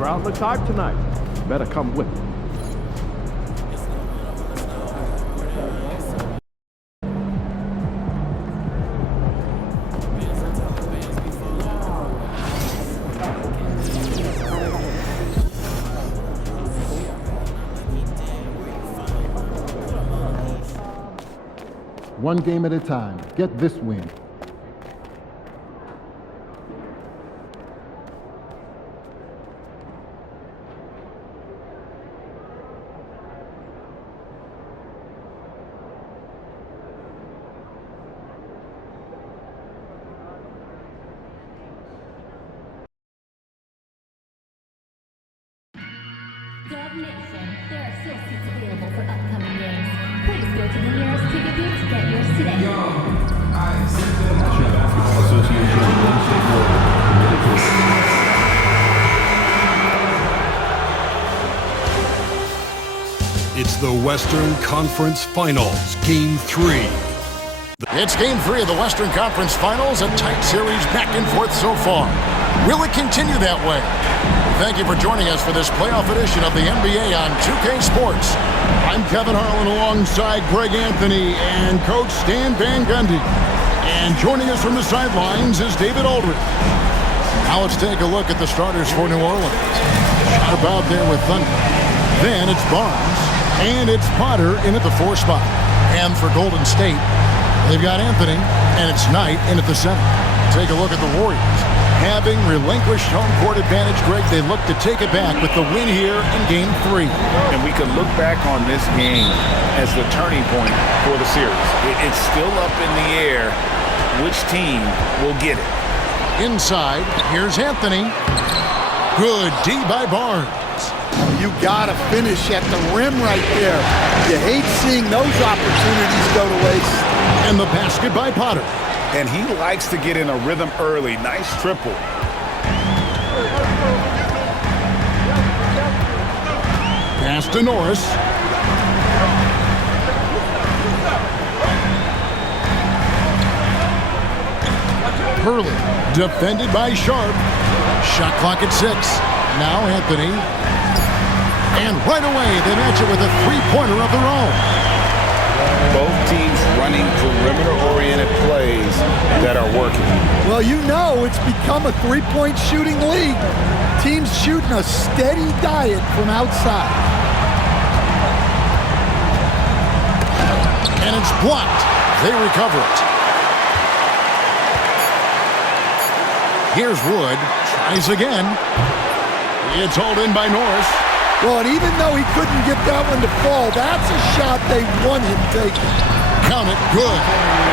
Crowd looks hype tonight. Better come with me. One game at a time. Get this win. Dub Nation, there are still seats available for upcoming games. Please go to the nearest ticket booth to get yours today. It's the Western Conference Finals, Game 3. It's Game 3 of the Western Conference Finals, a tight series back and forth so far. Will it continue that way? Thank you for joining us for this playoff edition of the NBA on 2K Sports. I'm Kevin Harlan alongside Greg Anthony and Coach Stan Van Gundy. And joining us from the sidelines is David Aldridge. Now let's take a look at the starters for New Orleans. Shot about there with Thunder. Then it's Barnes. And it's Potter in at the 4 spot. And for Golden State, they've got Anthony. And it's Knight in at the 7. Take a look at the Warriors. Having relinquished home court advantage, Greg, they look to take it back with the win here in Game 3. And we can look back on this game as the turning point for the series. It's still up in the air which team will get it. Inside, here's Anthony. Good D by Barnes. You gotta finish at the rim right there. You hate seeing those opportunities go to waste. And the basket by Potter. And he likes to get in a rhythm early. Nice triple. Pass to Norris. Hurley, defended by Sharp. Shot clock at 6. Now Anthony. And right away, they match it with a three-pointer of their own. Both teams running perimeter-oriented plays that are working. Well, you know it's become a three-point shooting league. Teams shooting a steady diet from outside. And it's blocked. They recover it. Here's Wood. Tries again. It's hauled in by Norris. Well, and even though he couldn't get that one to fall, that's a shot they want him taking. Count it, good.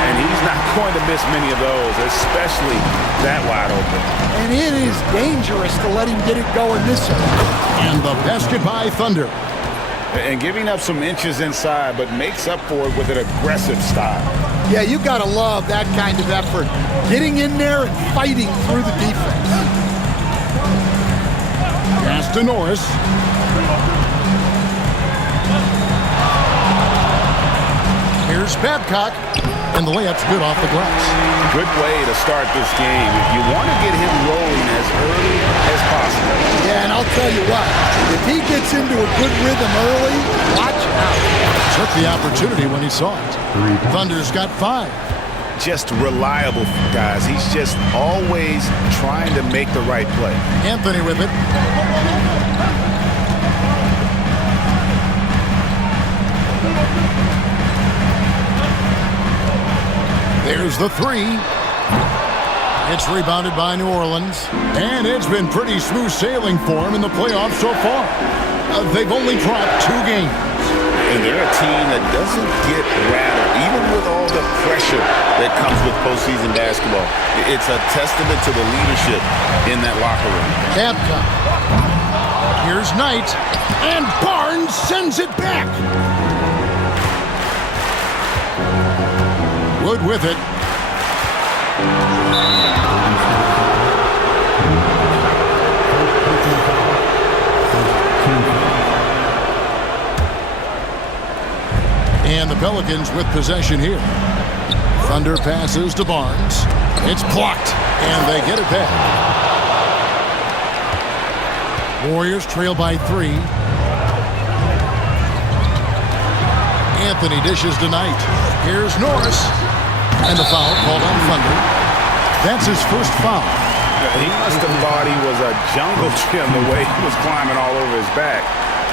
And he's not going to miss many of those, especially that wide open. And it is dangerous to let him get it going this way. And the basket by Thunder. And giving up some inches inside, but makes up for it with an aggressive style. Yeah, you got to love that kind of effort. Getting in there and fighting through the defense. Pass to Norris. Here's Babcock, and the layup's good off the glass. Good way to start this game. You want to get him rolling as early as possible. Yeah, and I'll tell you what, if he gets into a good rhythm early, watch out. Took the opportunity when he saw it. Thunder's got 5. Just reliable, guys. He's just always trying to make the right play. Anthony with it. There's the 3. It's rebounded by New Orleans. And it's been pretty smooth sailing for them in the playoffs so far. They've only dropped 2 games. And they're a team that doesn't get rattled, even with all the pressure that comes with postseason basketball. It's a testament to the leadership in that locker room. Babcock. Here's Knight. And Barnes sends it back. Wood with it. And the Pelicans with possession here. Thunder passes to Barnes. It's blocked, and they get it back. Warriors trail by 3. Anthony dishes to Knight. Here's Norris. And the foul called on Thunder. That's his first foul. He must have thought he was a jungle gym the way he was climbing all over his back.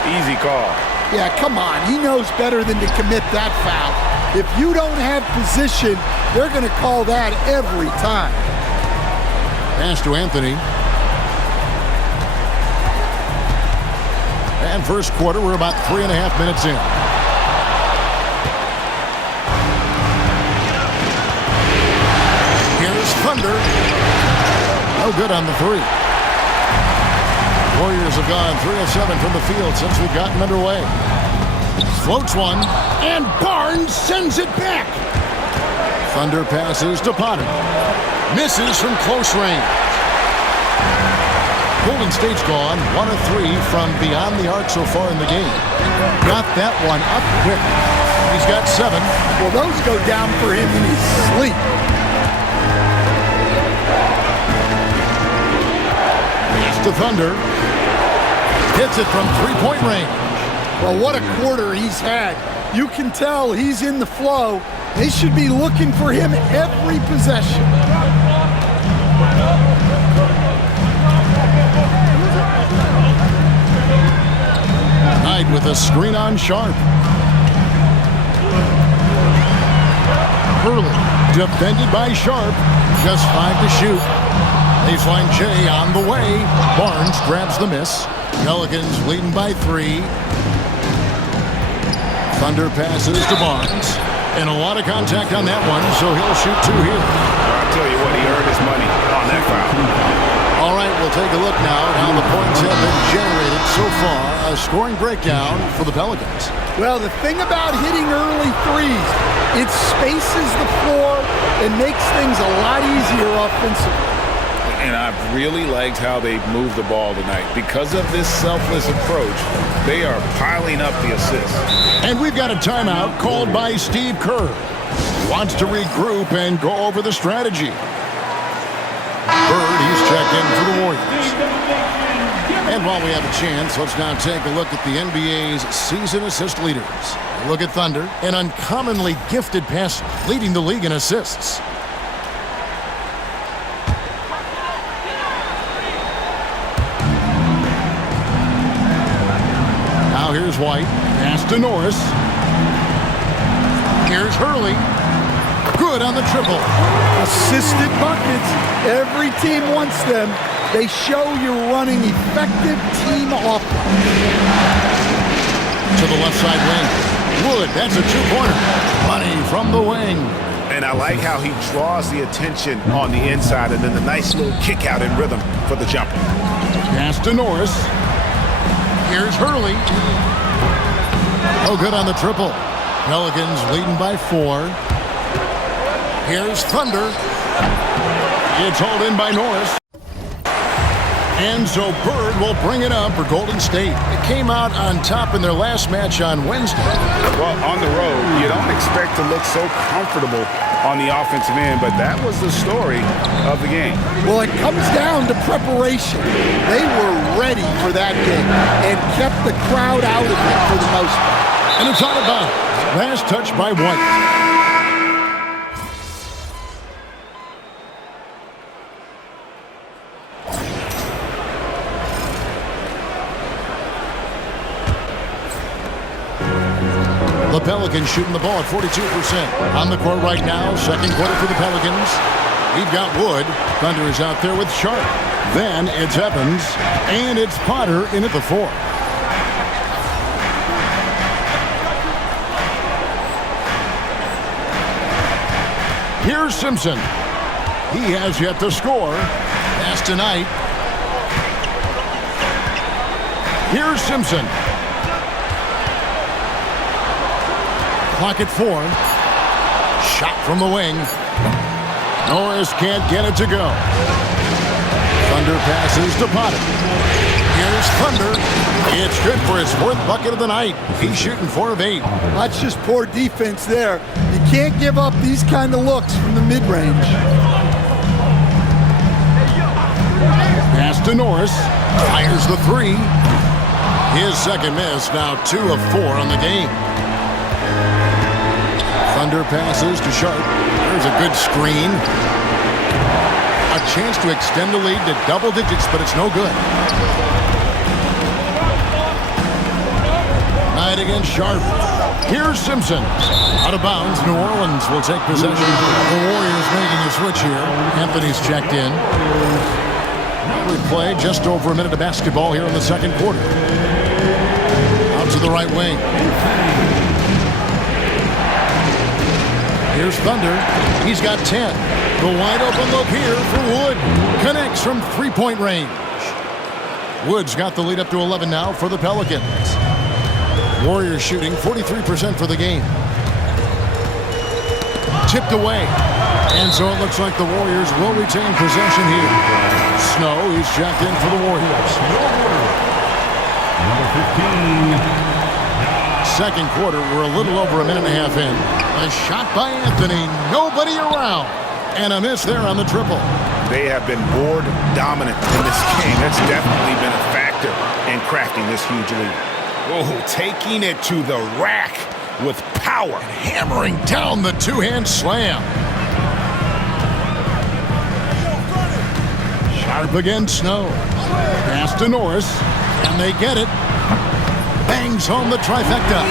Easy call. Yeah, come on. He knows better than to commit that foul. If you don't have position, they're going to call that every time. Pass to Anthony. And first quarter, we're about 3.5 minutes in. Here's Thunder. No good on the 3. Warriors have gone 3 of 7 from the field since we've gotten underway. Floats one, and Barnes sends it back. Thunder passes to Potter. Misses from close range. Golden State's gone 1 of 3 from beyond the arc so far in the game. Got that one up quick. He's got 7. Well, those go down for him in his sleep. To Thunder. Hits it from 3-point range. Well, what a quarter he's had. You can tell he's in the flow. They should be looking for him every possession. Knight with a screen on Sharp. Hurley defended by Sharp. Just 5 to shoot. Baseline Jay on the way. Barnes grabs the miss. Pelicans leading by 3. Thunder passes to Barnes. And a lot of contact on that one, so he'll shoot 2 here. I'll tell you what, he earned his money on that foul. All right, we'll take a look now at how the points have been generated so far. A scoring breakdown for the Pelicans. Well, the thing about hitting early threes, it spaces the floor and makes things a lot easier offensively. And I've really liked how they've moved the ball tonight. Because of this selfless approach, they are piling up the assists. And we've got a timeout called by Steve Kerr. He wants to regroup and go over the strategy. Bird, he's checked in for the Warriors. And while we have a chance, let's now take a look at the NBA's season assist leaders. Look at Thunder, an uncommonly gifted passer, leading the league in assists. Now here's White. Pass to Norris. Here's Hurley. Good on the triple. Assisted buckets. Every team wants them. They show you're running effective team offense. To the left side wing. Wood, that's a 2-pointer. Money from the wing. And I like how he draws the attention on the inside and then the nice little kick out in rhythm for the jumper. Pass to Norris. Here's Hurley. Oh, good on the triple. Pelicans leading by 4. Here's Thunder. It's hauled in by Norris. And so Bird will bring it up for Golden State. It came out on top in their last match on Wednesday. Well, on the road, you don't expect to look so comfortable on the offensive end, but that was the story of the game. Well, it comes down to preparation. They were ready for that game and kept the crowd out of it for the most part. And it's out of bounds. Last touch by White. The Pelicans shooting the ball at 42%. On the court right now, second quarter for the Pelicans. We've got Wood. Thunder is out there with Sharp. Then it's Evans. And it's Potter in at the 4. Here's Simpson. He has yet to score. Pass tonight. Here's Simpson. Clock at 4. Shot from the wing. Norris can't get it to go. Thunder passes to Potter. Here's Thunder. It's good for his 4th bucket of the night. He's shooting 4 of 8. That's just poor defense there. You can't give up these kind of looks from the mid-range. Pass to Norris. Fires the three. His second miss, now 2 of 4 on the game. Thunder passes to Sharp. There's a good screen. A chance to extend the lead to double digits, but it's no good. Knight against Sharp. Here's Simpson. Out of bounds. New Orleans will take possession. The Warriors making a switch here. Anthony's checked in. We play just over a minute of basketball here in the second quarter. Out to the right wing. Here's Thunder. He's got 10. The wide open look here for Wood. Connects from three-point range. Wood's got the lead up to 11 now for the Pelicans. Warriors shooting 43% for the game. Tipped away. And so it looks like the Warriors will retain possession here. Snow, he's checked in for the Warriors. Number 15. Second quarter, we're a little over a minute and a half in. A shot by Anthony, nobody around. And a miss there on the triple. They have been board dominant in this game. That's definitely been a factor in crafting this huge lead. Oh, taking it to the rack with power. Hammering down the two-hand slam. Sharp against Snow. Pass to Norris, and they get it. Bangs home the trifecta.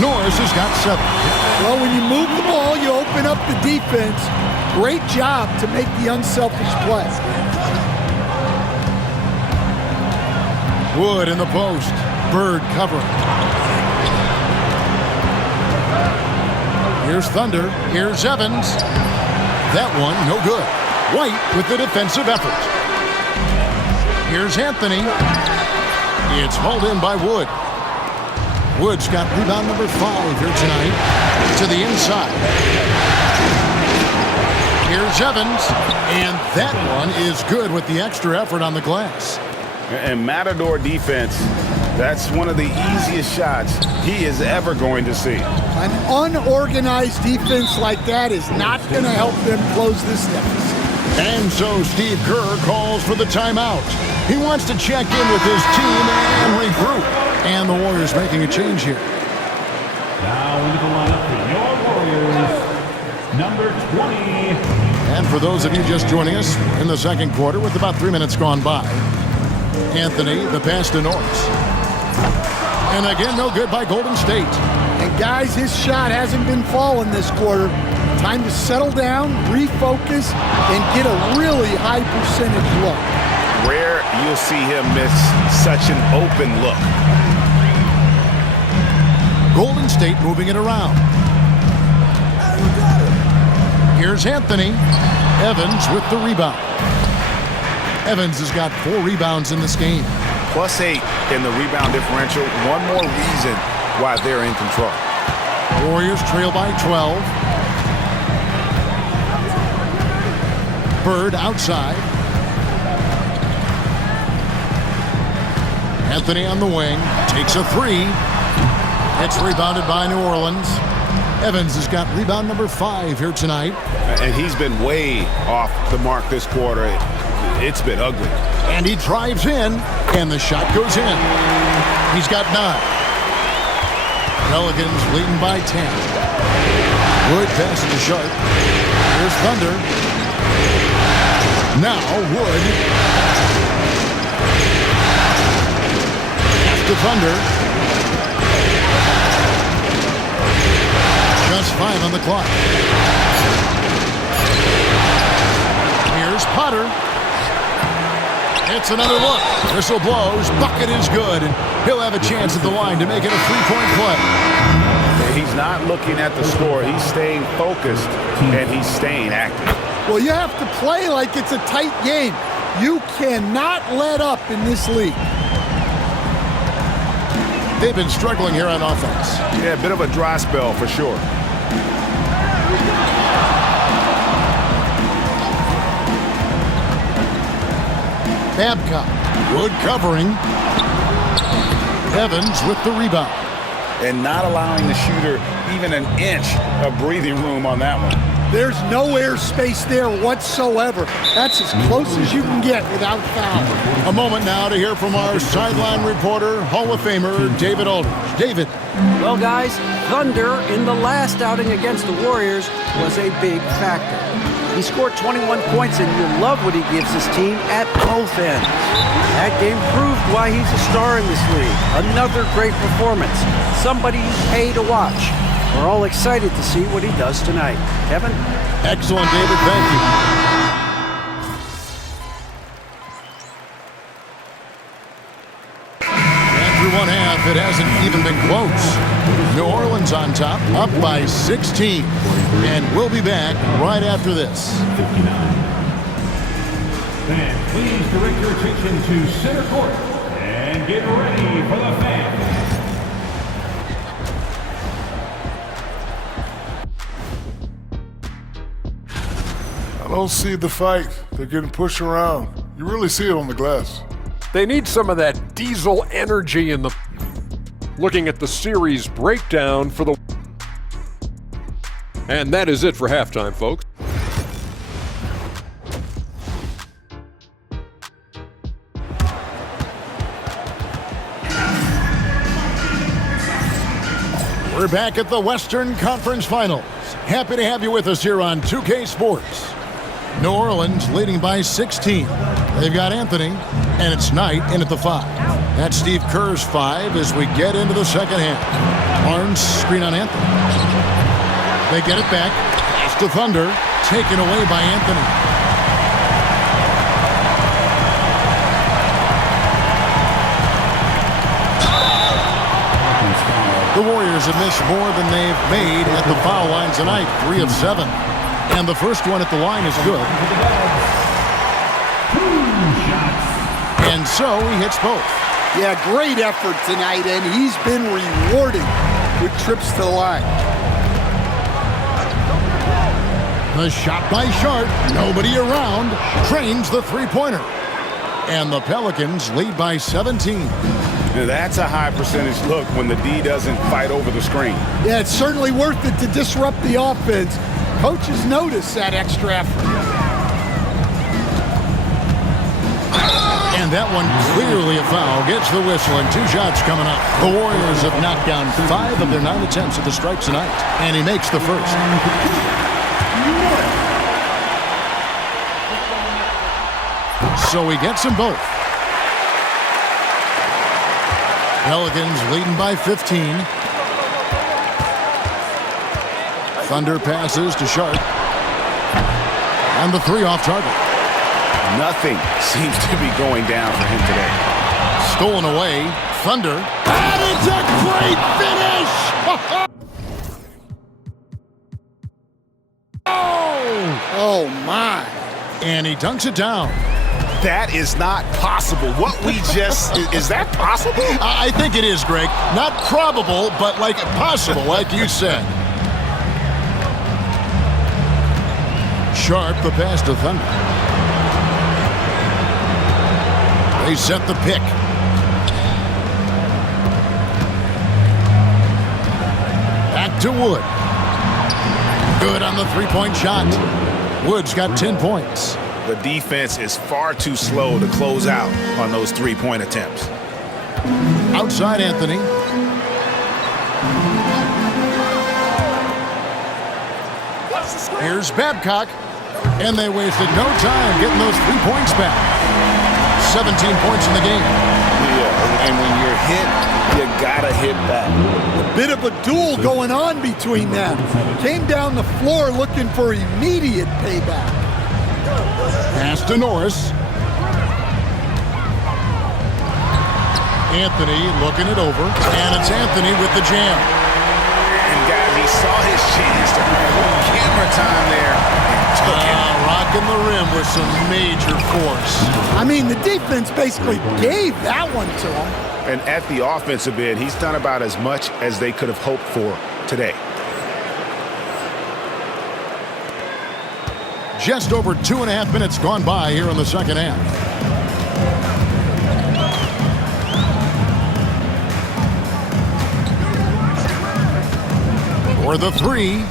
Norris has got 7. Well, when you move the ball, you open up the defense. Great job to make the unselfish play. Wood in the post. Bird covering. Here's Thunder. Here's Evans. That one, no good. White with the defensive effort. Here's Anthony. It's hauled in by Wood. Wood's got rebound number 5 here tonight. To the inside. Here's Evans. And that one is good with the extra effort on the glass. And Matador defense, that's one of the easiest shots he is ever going to see. An unorganized defense like that is not going to help them close this deficit. And so Steve Kerr calls for the timeout. He wants to check in with his team and regroup. And the Warriors making a change here. Now into the lineup for your Warriors, number 20. And for those of you just joining us in the second quarter with about 3 minutes gone by, Anthony, the pass to Norris. And again, no good by Golden State. And guys, his shot hasn't been falling this quarter. Time to settle down, refocus, and get a really high percentage look. Rare you'll see him miss such an open look. Golden State moving it around. Here's Anthony. Evans with the rebound. Evans has got 4 rebounds in this game. +8 in the rebound differential. One more reason why they're in control. Warriors trail by 12. Bird outside. Anthony on the wing. Takes a 3. It's rebounded by New Orleans. Evans has got rebound number 5 here tonight. And he's been way off the mark this quarter. It's been ugly. And he drives in, and the shot goes in. He's got 9. Pelicans leading by 10. Wood passes to Sharp. Here's Thunder. Now Wood. After Thunder. Just 5 on the clock. Here's Potter. It's another look. Whistle blows. Bucket is good. And he'll have a chance at the line to make it a 3-point play. He's not looking at the score. He's staying focused, and he's staying active. Well, you have to play like it's a tight game. You cannot let up in this league. They've been struggling here on offense. Yeah, a bit of a dry spell for sure. Babcock. Wood covering. Evans with the rebound. And not allowing the shooter even an inch of breathing room on that one. There's no airspace there whatsoever. That's as close as you can get without foul. A moment now to hear from our sideline reporter, Hall of Famer David Aldridge. David. Well, guys, Thunder in the last outing against the Warriors was a big factor. He scored 21 points, and you love what he gives his team at both ends. That game proved why he's a star in this league. Another great performance. Somebody you pay to watch. We're all excited to see what he does tonight. Kevin? Excellent, David. Thank you. After one half, it hasn't even been close. New Orleans on top, up by 16. And we'll be back right after this. 59. Fans, please direct your attention to center court and get ready for the fans. I don't see the fight. They're getting pushed around. You really see it on the glass. They need some of that diesel energy in the... Looking at the series breakdown for the... And that is it for halftime, folks. We're back at the Western Conference Finals. Happy to have you with us here on 2K Sports. New Orleans leading by 16. They've got Anthony, and it's Knight in at the 5. That's Steve Kerr's 5 as we get into the second half. Barnes screen on Anthony. They get it back. Pass to Thunder. Taken away by Anthony. The Warriors have missed more than they've made at the foul line tonight. 3 of 7. And the first one at the line is good. And so he hits both. Yeah, great effort tonight, and he's been rewarded with trips to the line. The shot by Sharp, nobody around, trains the three-pointer. And the Pelicans lead by 17. Now that's a high percentage look when the D doesn't fight over the screen. Yeah, it's certainly worth it to disrupt the offense. Coaches notice that extra effort. And that one clearly a foul. Gets the whistle and 2 shots coming up. The Warriors have knocked down 5 of their 9 attempts at the stripe tonight. And he makes the first. So he gets them both. Pelicans leading by 15. Thunder passes to Sharp. And the 3 off target. Nothing seems to be going down for him today. Stolen away. Thunder. And it's a great finish! Oh, my. And he dunks it down. That is not possible. What we just... is that possible? I think it is, Greg. Not probable, but like possible, like you said. Sharp, the pass to Thunder. They set the pick. Back to Wood. Good on the three-point shot. Wood's got 10 points. The defense is far too slow to close out on those three-point attempts. Outside Anthony. Here's Babcock. And they wasted no time getting those 3 points back. 17 points in the game. Yeah, and when you're hit, you gotta hit back. A bit of a duel going on between them. Came down the floor looking for immediate payback. Pass to Norris. Anthony looking it over. And it's Anthony with the jam. And guys, he saw his chance to have a little camera time there and took it. Rocking the rim with some major force. I mean, the defense basically gave that one to him. And at the offensive end, he's done about as much as they could have hoped for today. Just over 2.5 minutes gone by here in the second half. For the 3,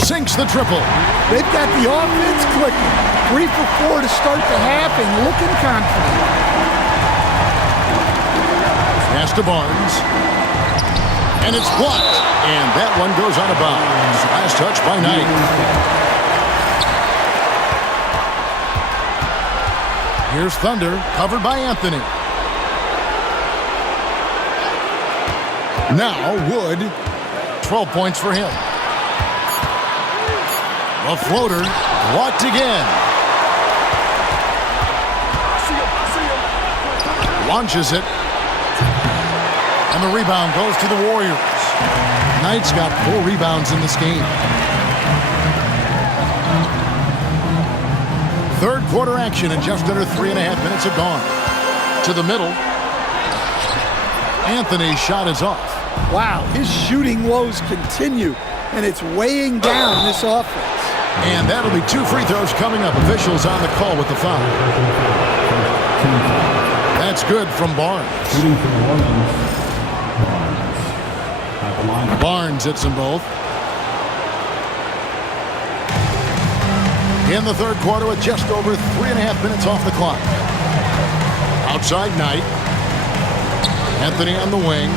sinks the triple. They've got the offense clicking. 3 for 4 to start the half and looking confident. Pass to Barnes. And it's blocked. And that one goes out of bounds. Last touch by Knight. Here's Thunder, covered by Anthony. Now Wood, 12 points for him. A floater, blocked again. Launches it. And the rebound goes to the Warriors. Knight's got 4 rebounds in this game. Third quarter action, and just under 3.5 minutes have gone. To the middle. Anthony's shot is off. Wow, his shooting woes continue, and it's weighing down this offense. And that'll be 2 free throws coming up. Officials on the call with the foul. That's good from Barnes. Shooting for New Orleans. At the line. Barnes hits them both. In the third quarter with just over 3.5 minutes off the clock. Outside Knight. Anthony on the wing.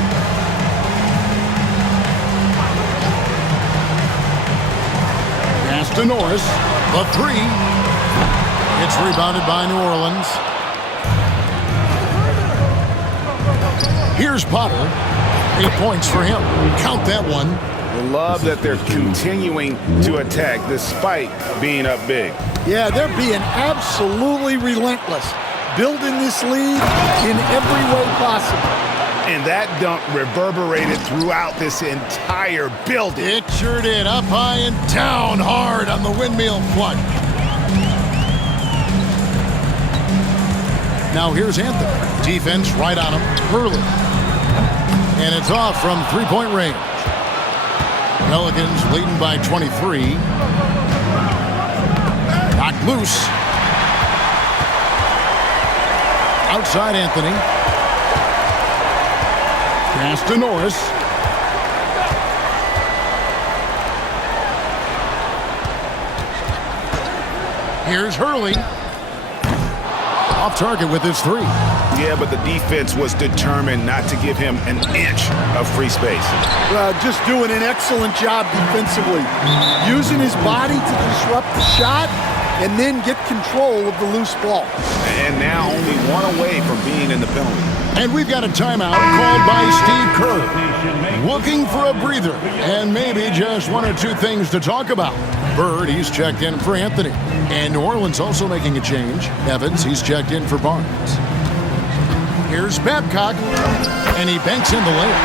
Pass to Norris. The 3. It's rebounded by New Orleans. Here's Potter. 8 points for him. Count that one. Love that they're continuing to attack despite being up big. Yeah, they're being absolutely relentless, building this lead in every way possible. And that dunk reverberated throughout this entire building. It sure did. Up high and down hard on the windmill flush. Now here's Anthony. Defense right on him. Hurley. And it's off from 3-point range. Pelicans leading by 23. Knocked loose. Outside Anthony. Pass to Norris. Here's Hurley. Off target with his 3. Yeah, but the defense was determined not to give him an inch of free space. Just doing an excellent job defensively. Using his body to disrupt the shot and then get control of the loose ball. And now only 1 away from being in the penalty. And we've got a timeout called by Steve Kerr. Looking for a breather and maybe just 1 or 2 things to talk about. Bird, he's checked in for Anthony. And New Orleans also making a change. Evans, he's checked in for Barnes. Here's Babcock, and he banks in the layup.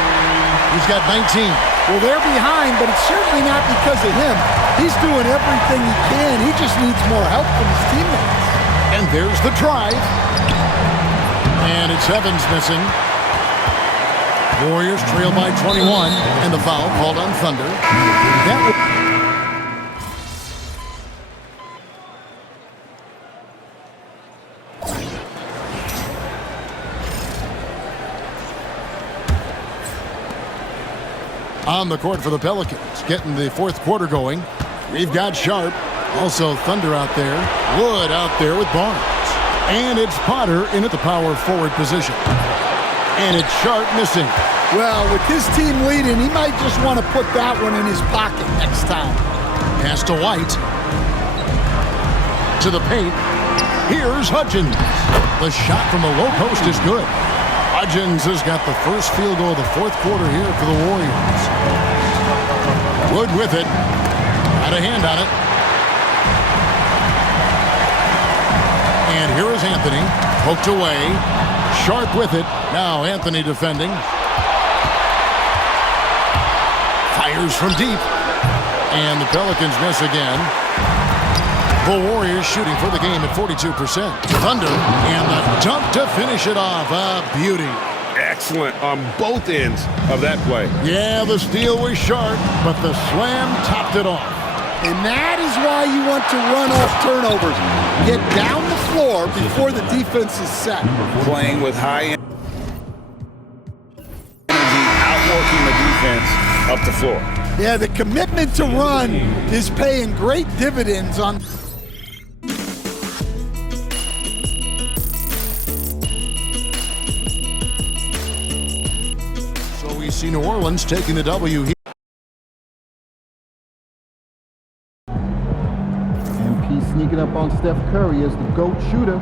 He's got 19. Well, they're behind, but it's certainly not because of him. He's doing everything he can. He just needs more help from his teammates. And there's the drive. And it's Evans missing. Warriors trail by 21, and the foul called on Thunder. On the court for the Pelicans, getting the fourth quarter going. We've got Sharp, also Thunder out there. Wood out there with Barnes. And it's Potter in at the power forward position. And it's Sharp missing. Well, with his team leading, he might just want to put that one in his pocket next time. Pass to White. To the paint. Here's Hudgens. The shot from the low post is good. Hudgens has got the first field goal of the fourth quarter here for the Warriors. Wood with it. Got a hand on it. And here is Anthony. Poked away. Sharp with it. Now Anthony defending. Fires from deep. And the Pelicans miss again. The Warriors shooting for the game at 42%. Thunder and the dunk to finish it off. A beauty. Excellent on both ends of that play. Yeah, the steal was sharp, but the slam topped it off. And that is why you want to run off turnovers. Get down the floor before the defense is set. Playing with high energy, outworking the defense up the floor. Yeah, the commitment to run is paying great dividends on. So we see New Orleans taking the W here. MP sneaking up on Steph Curry as the GOAT shooter.